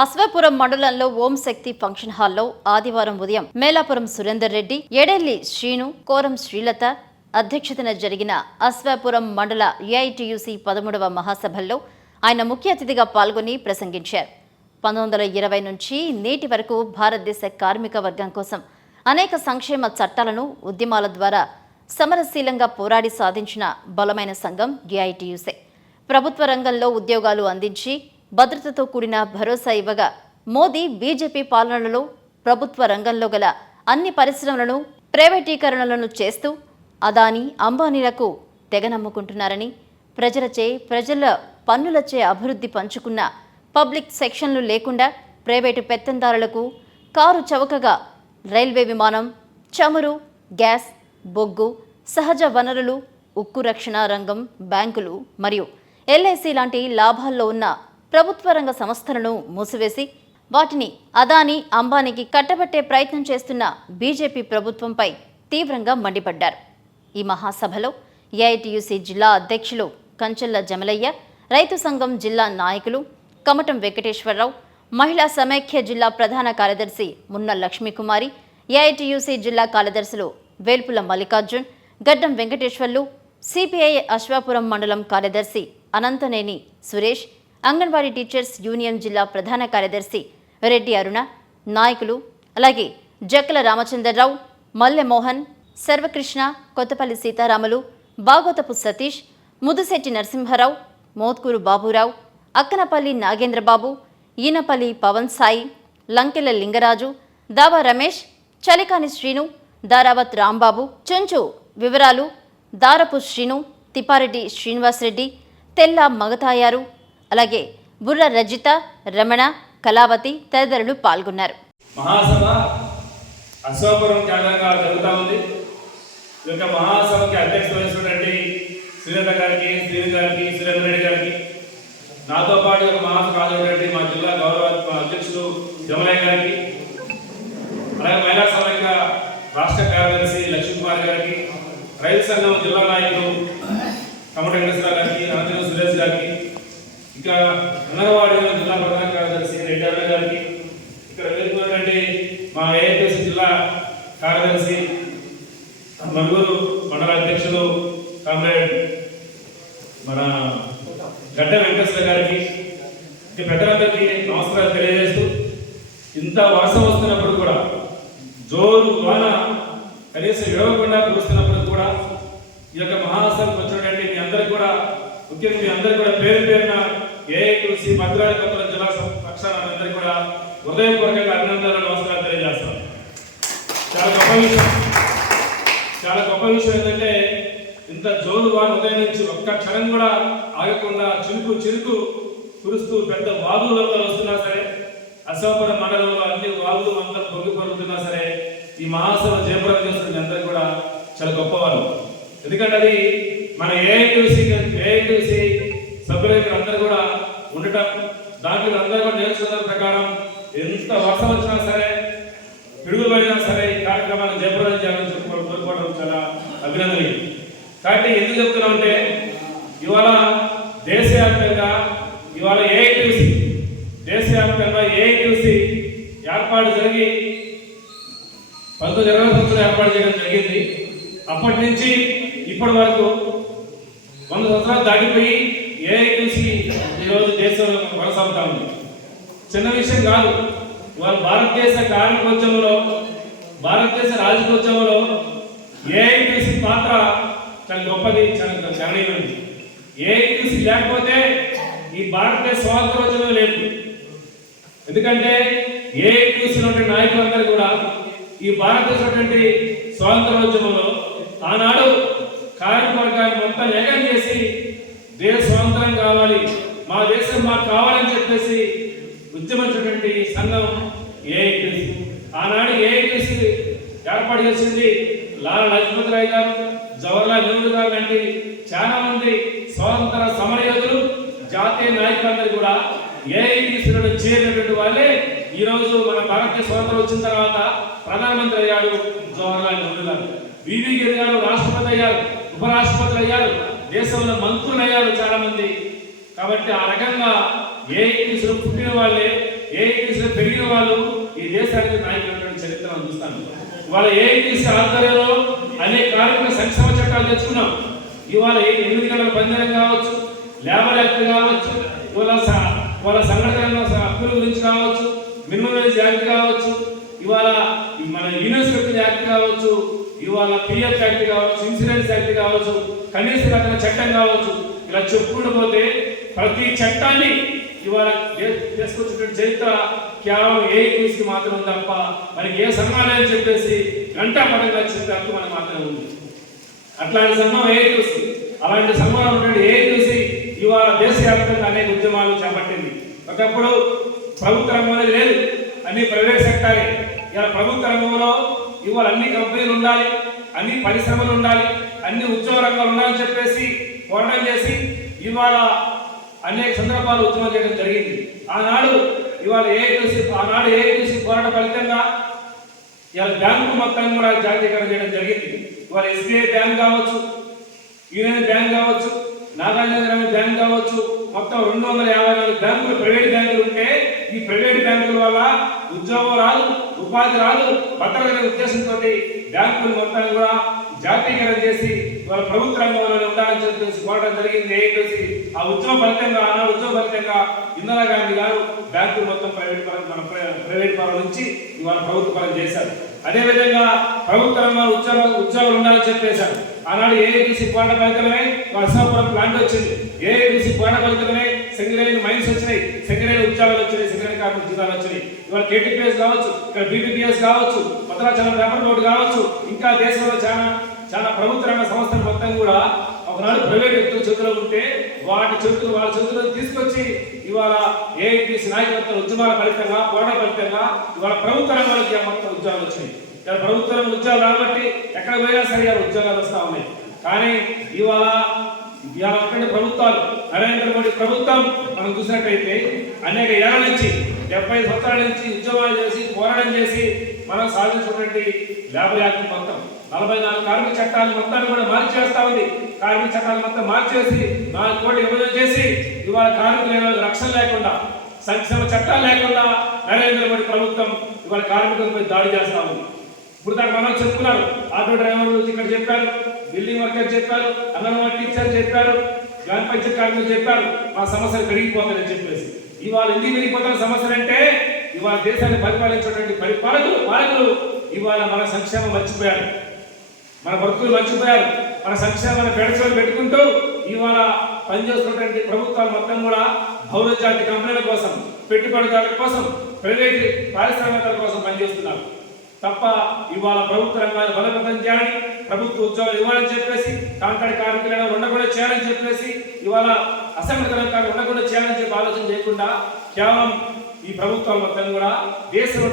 అశ్వాపురం మండలంలో ఓం శక్తి ఫంక్షన్ హాల్లో ఆదివారం ఉదయం మేలాపురం సురేందర్ రెడ్డి, ఎడెల్లి శ్రీను, కోరం శ్రీలత అధ్యక్షతన జరిగిన అశ్వాపురం మండల ఏఐటీయూసీ 13వ మహాసభల్లో ఆయన ముఖ్య అతిథిగా పాల్గొని ప్రసంగించారు. 1920 నుంచి నేటి వరకు భారతదేశ కార్మిక వర్గం కోసం అనేక సంక్షేమ చట్టాలను ఉద్యమాల ద్వారా సమరశీలంగా పోరాడి సాధించిన బలమైన సంఘం ఏఐటీయూసీ. ప్రభుత్వ రంగంలో ఉద్యోగాలు అందించి భద్రతతో కూడిన భరోసా ఇవ్వగా, మోదీ బీజేపీ పాలనలో ప్రభుత్వ రంగంలో గల అన్ని పరిశ్రమలను ప్రైవేటీకరణలను చేస్తూ అదానీ, అంబానీలకు తెగనమ్ముకుంటున్నారని, ప్రజల పన్నులచే అభివృద్ధి పంచుకున్న పబ్లిక్ సెక్షన్లు లేకుండా ప్రైవేటు పెత్తందారులకు కారు చౌకగా రైల్వే విమానం, చమురు, గ్యాస్, బొగ్గు, సహజ వనరులు, ఉక్కు రక్షణ రంగం, బ్యాంకులు మరియు ఎల్ఐసి లాంటి లాభాల్లో ఉన్న ప్రభుత్వ రంగ సంస్థలను మూసివేసి వాటిని అదానీ, అంబానీకి కట్టబెట్టే ప్రయత్నం చేస్తున్న బీజేపీ ప్రభుత్వంపై తీవ్రంగా మండిపడ్డారు. ఈ మహాసభలో ఏఐటీయూసీ జిల్లా అధ్యక్షులు కంచెల్ల జమలయ్య, రైతు సంఘం జిల్లా నాయకులు కమటం వెంకటేశ్వరరావు, మహిళా సమైక్య జిల్లా ప్రధాన కార్యదర్శి మున్న లక్ష్మీకుమారి, ఏఐటీయూసీ జిల్లా కార్యదర్శులు వేల్పుల మల్లికార్జున్, గడ్డం వెంకటేశ్వర్లు, సిపిఐ అశ్వాపురం మండలం కార్యదర్శి అనంతనేని సురేష్, అంగన్వాడీ టీచర్స్ యూనియన్ జిల్లా ప్రధాన కార్యదర్శి రెడ్డి అరుణ, నాయకులు అలాగే జక్కల రామచంద్రరావు, మల్లె మోహన్, సర్వకృష్ణ, కొత్తపల్లి సీతారాములు, బాగోతపు సతీష్, ముదుశెట్టి నరసింహారావు, మోత్కూరు బాబురావు, అక్కనపల్లి నాగేంద్రబాబు, ఈనపల్లి పవన్ సాయి, లంకెల లింగరాజు, దావా రమేష్, చలికాని శ్రీను, దారావత్ రాంబాబు, చుంచు వివరాలు, దారపు శ్రీను, తిప్పారెడ్డి శ్రీనివాసరెడ్డి, తెల్ల మగతాయారు, అలాగే బుర్ర రజిత, రమణ, కళావతి తదితరులు పాల్గొన్నారు. మహాసభ అశ్వాపురం కేంద్రంగా జరుగుతూ ఉంది. ఈ యొక్క మహాసభకి అధ్యక్షత వహిస్తున్నటువంటి శ్రీలత గారికి, శ్రీను గారికి, సురేందర్ రెడ్డి గారికి, నాతో పాటు ఒక మహాసభ హాజరైనటువంటి మా జిల్లా గౌరవ అధ్యక్షుడు జమలయ్య గారికి, అలాగే మహిళా సమైక్య రాష్ట్ర కార్యదర్శి లక్ష్మీకుమార్ గారికి, రైతు సంఘం జిల్లా నాయకులు కమట వెంకటేశ్వర గారికి, అనంతరం సురేష్ గారికి, ఇక అంగన్వాడీ జిల్లా ప్రధాన కార్యదర్శి రెడ్డి అరుణ గారికి, ఇక్కడ వెళ్ళిపోయినటువంటి మా ఏఐటీయూసీ జిల్లా కార్యదర్శి మనుగూరు మండల అధ్యక్షులు కామ్రేడ్ మన గడ్డ వెంకటేశ్వర గారికి, పెద్దలందరికీ నమస్కారాలు తెలియజేస్తూ, ఇంత వర్షం వస్తున్నప్పుడు కూడా, జోరు వాన కనీసం విడవకుండా కురుస్తున్నప్పుడు కూడా ఈ యొక్క మహాసభకు వచ్చినటువంటి మీ అందరికీ కూడా, ముఖ్యంగా మీ అందరికీ కూడా పేరు పేరున ఏఐటీయూసీ భద్రాద్రి కొత్తగూడెం జిల్లా పక్షాన అందరికీ కూడా హృదయపూర్వకంగా అభినందనలు, నమస్కారాలు తెలియజేస్తాను. చాలా గొప్ప విషయం ఏంటంటే, ఇంత జోరు వారు ఉదయం నుంచి ఒక్క క్షణం కూడా ఆగకుండా చిరుకు కురుస్తూ పెద్ద వాగులు వందలు వస్తున్నా సరే, అశ్వాపురం మండలంలో అన్ని వాగులు వందలు పొంగిపొరుగుతున్నా సరే, ఈ మహాసభ జయప్రదం చేస్తున్న అందరూ కూడా చాలా గొప్పవారు. ఎందుకంటే అది మన ఏఐటీయూసీ సభ్యులైన అందరూ కూడా ఉండటం, దాంట్లో అందరూ కూడా నేర్చుకున్న ప్రకారం ఎంత వర్షం వచ్చినా సరే, పిడుగులు పడినా సరే ఈ కార్యక్రమాన్ని జయప్రదం చేయాలని కోరుకోవడం చాలా అభినందనీయం. కాబట్టి ఎందుకు చెప్తున్నామంటే, ఇవాళ దేశవ్యాప్తంగా ఇవాళ దేశవ్యాప్తంగా ఏఐటీయూసీ ఏర్పాటు జరిగి 1920 ఏర్పాటు చేయడం జరిగింది. అప్పటి నుంచి ఇప్పటి వరకు 100 సంవత్సరాలు దాటిపోయి ఏఐటీయూసీ ఈరోజు దేశంలో కొనసాగుతా ఉంది. చిన్న విషయం కాదు. ఇవాళ భారతదేశ కార్మికోద్యమంలో, భారతదేశ రాజకీయోద్యమంలో ఏఐటీయూసీ పాత్ర చాలా గొప్పది, చాలా గణనీయమైనది. ఏఐటీయూసీ లేకపోతే ఈ భారతదేశ స్వాతంత్రోద్యమం లేదు. ఎందుకంటే ఏఐటీయూసీలో నాయకులందరూ కూడా ఈ భారతదేశం స్వాతంత్రోద్యమంలో ఆనాడు కార్మిక వర్గాన్ని మొత్తం ఏకం చేసి దేశ స్వాతంత్రం కావాలి, మా దేశం మాకు కావాలని చెప్పేసి ఉద్యమించినటువంటి సంఘం ఏఐటీయూసీ. ఆనాడు ఏఐటీయూసీ ఏర్పాటు చేసింది లాలా లజపతి రాయ్ గారు, జవహర్లాల్ నెహ్రూ గారు లాంటి చాలా మంది స్వాతంత్ర సమరయోధులు, జాతీయ నాయకులందరూ కూడా ఏఐటీయూసీలో చేరినటువంటి వాళ్ళే ఈరోజు మన భారతదేశ స్వాతంత్రం వచ్చిన తర్వాత ప్రధానమంత్రి అయ్యాడు జవహర్లాల్ నెహ్రూ గారు. వివి గిరి గారు రాష్ట్రపతి అయ్యారు, ఉపరాష్ట్రపతులు అయ్యారు, దేశంలో మంత్రులు అయ్యారు చాలా మంది. కాబట్టి ఆ రకంగా ఏఐటీయూసీలో పుట్టిన వాళ్ళే ఏఐటీసీలో పెరిగిన వాళ్ళు ఈ దేశానికి నాయకులైన చరిత్ర మనం చూస్తాను. ఇవాళ ఏఐటీసీ ఆధ్వర్యంలో అనేక కార్మిక సంక్షేమ చట్టాలు తెచ్చుకున్నాం. ఇవాళ 8 గంటల పనిదినం కావచ్చు, లేబర్ యాక్ట్ కావచ్చు, ఇవాళ సంఘటన హక్కుల గురించి కావచ్చు, మినిమం వేజ్ యాక్ట్ కావచ్చు, ఇవాళ మన యూనివర్సిటీ యాక్ట్ కావచ్చు, ఇవాళ పిఎఫ్ యాక్ట్ కావచ్చు, ఇన్సూరెన్స్ యాక్ట్ కావచ్చు, కనీస వేతన చట్టం కావచ్చు, ఇలా చెప్పుకుంటూ పోతే ప్రతి చట్టాన్ని ఇవాళ తీసుకొచ్చిన చరిత్ర కేవలం ఏఐటీసీకి మాత్రం తప్ప మనకి ఏ సంఘాలని చెప్పేసి గంటా పడంగా చెప్పే హక్కు మనకు మాత్రమే ఉంది. అట్లాంటి సంఘం ఏఐటీసీ. అలాంటి సంఘంలో ఉన్నటువంటి ఏఐటీసీ ఇవాళ దేశవ్యాప్తంగా అనేక ఉద్యమాలు చేపట్టింది. ఒకప్పుడు ప్రభుత్వ రంగం అనేది లేదు, అన్ని ప్రైవేట్ సెక్టారే. ఇలా ప్రభుత్వ రంగంలో ఇవాళ అన్ని కంపెనీలు ఉండాలి, అన్ని పరిశ్రమలు ఉండాలి, అన్ని ఉద్యోగ రంగాలు ఉండాలని చెప్పేసి పోరాటం చేసి ఇవాళ అనేక సందర్భాలు ఉద్యమం చేయడం జరిగింది. ఆనాడు ఏఐటీసీ పోరాట ఫలితంగా ఇవాళ బ్యాంకు మొత్తాన్ని కూడా జాతీయకరణ చేయడం జరిగింది. ఇవాళ ఎస్బీఐ బ్యాంక్ కావచ్చు, యూనియన్ బ్యాంక్ కావచ్చు, నాగార్జున గ్రామీణ బ్యాంక్ కావచ్చు, మొత్తం 254 బ్యాంకులు ప్రైవేట్ బ్యాంకులు ఉంటే ఈ ప్రైవేట్ బ్యాంకుల వల్ల ఉద్యోగం రాదు, ఉపాధి రాదు, భద్రత ఉద్దేశంతో బ్యాంకులు మొత్తాన్ని కూడా జాతీయకరణ చేసి వాళ్ళ ప్రభుత్వ రంగంలో ఉండాలని చెప్పేసి పోరాటం జరిగింది ఏఐటీసీ. ఆ ఉద్యమ ఫలితంగా ఇందిరా గాంధీ గారు బ్యాంకులు మొత్తం ప్రైవేట్ పరం నుంచి ఇవాళ ప్రభుత్వ పరం చేశారు. అదేవిధంగా ప్రభుత్వ రంగంలో ఉద్యోగాలు ఉండాలని చెప్పేశారు. ఆనాడు ఏఐటీసీ పోరాట ఫలితమే అశ్వాపురం ప్లాంట్ వచ్చింది. ఏఐటీసీ పోరాట ఫలితమే సింగరేణి మైన్స్ వచ్చినాయి, సింగరేణి ఉద్యోగాలు వచ్చినాయి, సింగరేణి కార్మిక జీతాలు వచ్చినాయి. ఇవాళ కేటీపీఎస్ కావచ్చు, ఇక్కడ బీపీపీఎస్ కావచ్చు, భద్రాచలం పేపర్ బోర్డు కావచ్చు, ఇంకా దేశంలో చాలా ప్రభుత్వ రంగ సంస్థలు మొత్తం కూడా ఒకనాడు ప్రైవేట్ వ్యక్తుల చేతిలో ఉంటే వాళ్ళ చేతుల్లో తీసుకొచ్చి ఇవాళ ఏఐటీసీ నాయకత్వ ఉద్యమాల ఫలితంగా పోరాట ఫలితంగా ఇవాళ ప్రభుత్వ రంగాలకి మొత్తం ఉద్యోగాలు వచ్చినాయి. ఇలా ప్రభుత్వ రంగ ఉద్యోగాలు కాబట్టి ఎక్కడ పోయినా సరే ఉద్యోగాలు వస్తూ ఉన్నాయి. కానీ ఇవాళ ప్రభుత్వాలు నరేంద్ర మోడీ ప్రభుత్వం మనం చూసినట్టయితే అనేక ఏళ్ల నుంచి 70 సంవత్సరాల నుంచి ఉద్యోగాలు చేసి పోరాటం చేసి మనం సాధించినటువంటి లేబర్ యాక్ట్ మొత్తం 44 కార్మిక చట్టాలు మొత్తాన్ని కూడా మార్చేస్తా ఉంది. కార్మిక చట్టాలు మొత్తం మార్చేసి 4 కోట్లు విభజన చేసి ఇవాళ కార్మికుల రక్షణ లేకుండా, సంక్షేమ చట్టాలు లేకుండా నరేంద్ర మోడీ ప్రభుత్వం ఇవాళ కార్మికులపై దాడి చేస్తా ఉంది. ఇప్పుడు దాకా మనం చెప్పుకున్నారు, ఆటో డ్రైవర్లు ఇక్కడ చెప్పారు, బిల్డింగ్ వర్కర్ చెప్పారు, అంగన్వాడీ టీచర్ చెప్పారు, గ్రామ పంచాయతీ కార్మికులు చెప్పారు మా సమస్యలు పెరిగిపోతాయని చెప్పేసి. ఇవాళ ఎందుకు పెరిగిపోతున్న సమస్యలు అంటే ఇవాళ దేశాన్ని పరిపాలించేటువంటి పాలకులు ఇవాళ మన సంక్షేమం మర్చిపోయారు, మన బతుకులు మర్చిపోయారు, మన సంక్షేమాన్ని పెడచలు పెట్టుకుంటూ ఇవాళ పనిచేస్తున్నటువంటి ప్రభుత్వాలు మొత్తం కూడా బహుళజాతి కంపెనీల కోసం, పెట్టుబడిదారుల కోసం, ప్రైవేట్ పారిశ్రామికల కోసం పనిచేస్తున్నారు తప్ప ఇవాళ ప్రభుత్వ రంగాన్ని బలోపేతం చేయాలని, ప్రభుత్వ ఉద్యోగాలు ఇవ్వాలని చెప్పేసి, కాంట్రాక్ట్ కార్మికులను ఉండకుండా చేయాలని చెప్పేసి, ఇవాళ అసంఘటిత రంగాన్ని ఉండకుండా చేయాలని చెప్పి ఆలోచన చేయకుండా కేవలం ఈ ప్రభుత్వాలు మొత్తం కూడా దేశంలో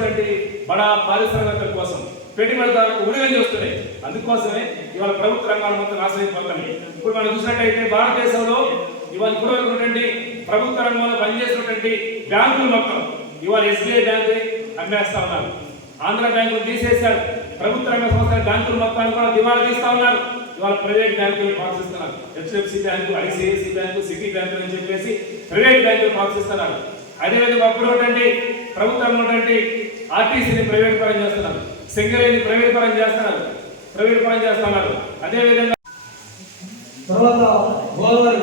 బడా పారిశ్రామికల కోసం, పెట్టుబడిదారులకు ఉడిగం చేస్తున్నాయి. అందుకోసమే ఇవాళ ప్రభుత్వ రంగాలు మొత్తం నాశనమైపోతున్నాయి. ఇప్పుడు మనం చూసినట్టయితే భారతదేశంలో ఇవాళ ఇప్పుడు ఉన్నటువంటి ప్రభుత్వ రంగంలో పనిచేసినటువంటి బ్యాంకులు మొత్తం ఇవాళ ఎస్బీఐ బ్యాంకు అమ్మేస్తా ఉన్నారు, ఆంధ్ర బ్యాంకులు తీసేశారు, ప్రభుత్వ రంగ సంస్థల బ్యాంకులు మొత్తాన్ని కూడా దివాళా తీస్తా ఉన్నారు. ఇవాళ ప్రైవేట్ బ్యాంకులు ప్రోత్సహిస్తున్నారు. HDFC bank, ICICI bank, city bank అని చెప్పేసి ప్రైవేట్ బ్యాంకులు ప్రోత్సహిస్తున్నారు. అదేవిధంగా అప్పుడు ప్రభుత్వం ఉన్నటువంటి ఆర్టీసీని ప్రైవేట్ పరం చేస్తున్నారు, సింగరేణి ప్రైవేట్ పరం చేస్తున్నారు. అదేవిధంగా తర్వాత గోదావరి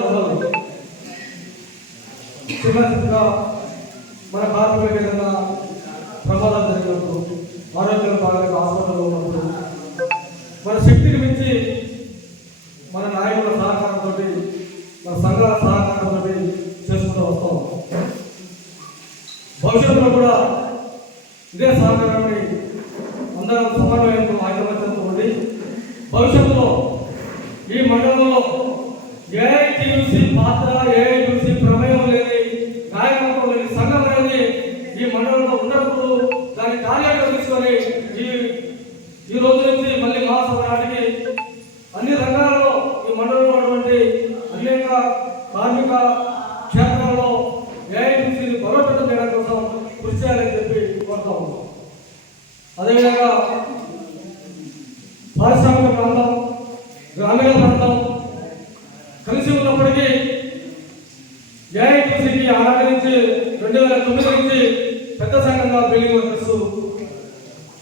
మన కార్మికులకు ఏదైనా ప్రమాదాలు జరిగినప్పుడు, ఆరోగ్యం బాగా హాస్పిటల్లో ఉన్నప్పుడు మన శక్తిని మించి మన నాయకుల సహకారంతో, మన సంఘాల సహకారంతో చేసుకుంటూ వస్తాం. భవిష్యత్తులో కూడా ఇదే సహకారాన్ని అందరం సమన్వయంతో ఐకమత్యంతో ఉండి భవిష్యత్తులో ఈ మండలంలో ఏఐటీయూసీ పాత్ర, ఏఐటీయూసీ ప్రమేయం లేని, నాయకత్వం లేని సంఘం అనేది ఈ మండలంలో ఉన్నప్పుడు దాన్ని టార్గెట్గా తీసుకొని ఈ రోజు నుంచి మళ్ళీ మహాసభ నాటికి అన్ని రంగాల్లో ఈ మండలంలో ఉన్నటువంటి అనేక కార్మిక క్షేత్రాల్లో ఏఐటీయూసీని బలోపేతం చేయడం కోసం కృషి చేయాలని చెప్పి కోరుతా ఉన్నాం. అదేవిధంగా పారిశ్రామిక ప్రాంతం, గ్రామీణ ప్రాంతం కలిసి ఉన్నప్పటికీ ఏఐటీయూసీకి ఆనాటి నుంచి 2009 నుంచి పెద్ద సంఘంగా బిల్డింగ్ వర్కర్స్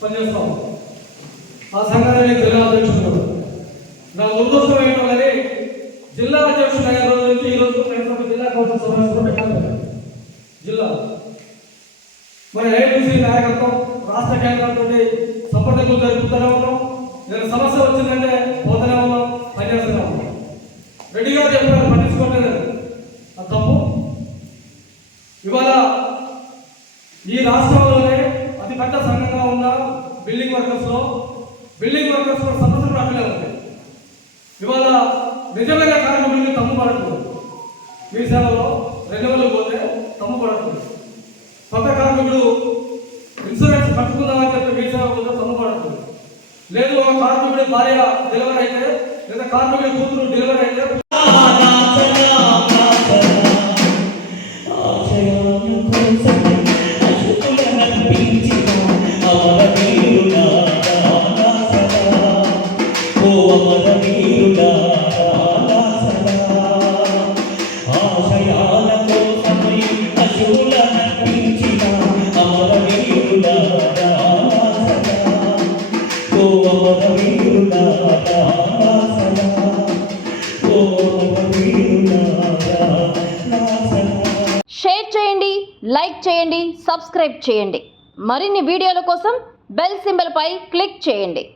పనిచేస్తాం. ఆ సంఘాన్ని జిల్లా అధ్యక్షుడు. నా దురదృష్టం ఏంటో కానీ జిల్లా అధ్యక్షుడు అయిన రోజు నుంచి ఈ రోజు జిల్లా కౌన్సిల్ సమావేశంలో పెట్టాను. జిల్లా మరి ఏఐటీసీ నాయకత్వం రాష్ట్ర కేంద్రంతో సంప్రదింపులు జరుపుతూనే ఉన్నాం. ఏదైనా సమస్య వచ్చిందంటే పోతూనే ఉన్నాం, పనిచేస్తూనే ఉన్నాం. రెడ్డి గారు చెప్పారు పట్టించుకోలేదు, అది తప్పు. ఇవాళ ఈ రాష్ట్రంలోనే అతిపెద్ద సంఘంగా ఉన్న బిల్డింగ్ వర్కర్స్ లో సమస్యలు అట్లే ఉంది. ఇవాళ నిజమైన కార్మికుడికి తమ్ము పడట్లేదు. మీ సేవలో రెన్యువల్ పోతే తమ్ము పడట్లేదు. కొత్త కార్మికుడు ఇన్సూరెన్స్ కట్టుకుందామని చెప్పి మీ సేవ పోతే తమ్ము పడట్లేదు. లేదు ఒక కార్మికుడి భార్య డెలివరీ అయితే లేదా కార్మికుడి కూతురు డెలివరీ అయితే షేర్ చేయండి, లైక్ చేయండి, సబ్స్క్రైబ్ చేయండి. మరిన్ని వీడియోల కోసం బెల్ సింబల్ పై క్లిక్ చేయండి.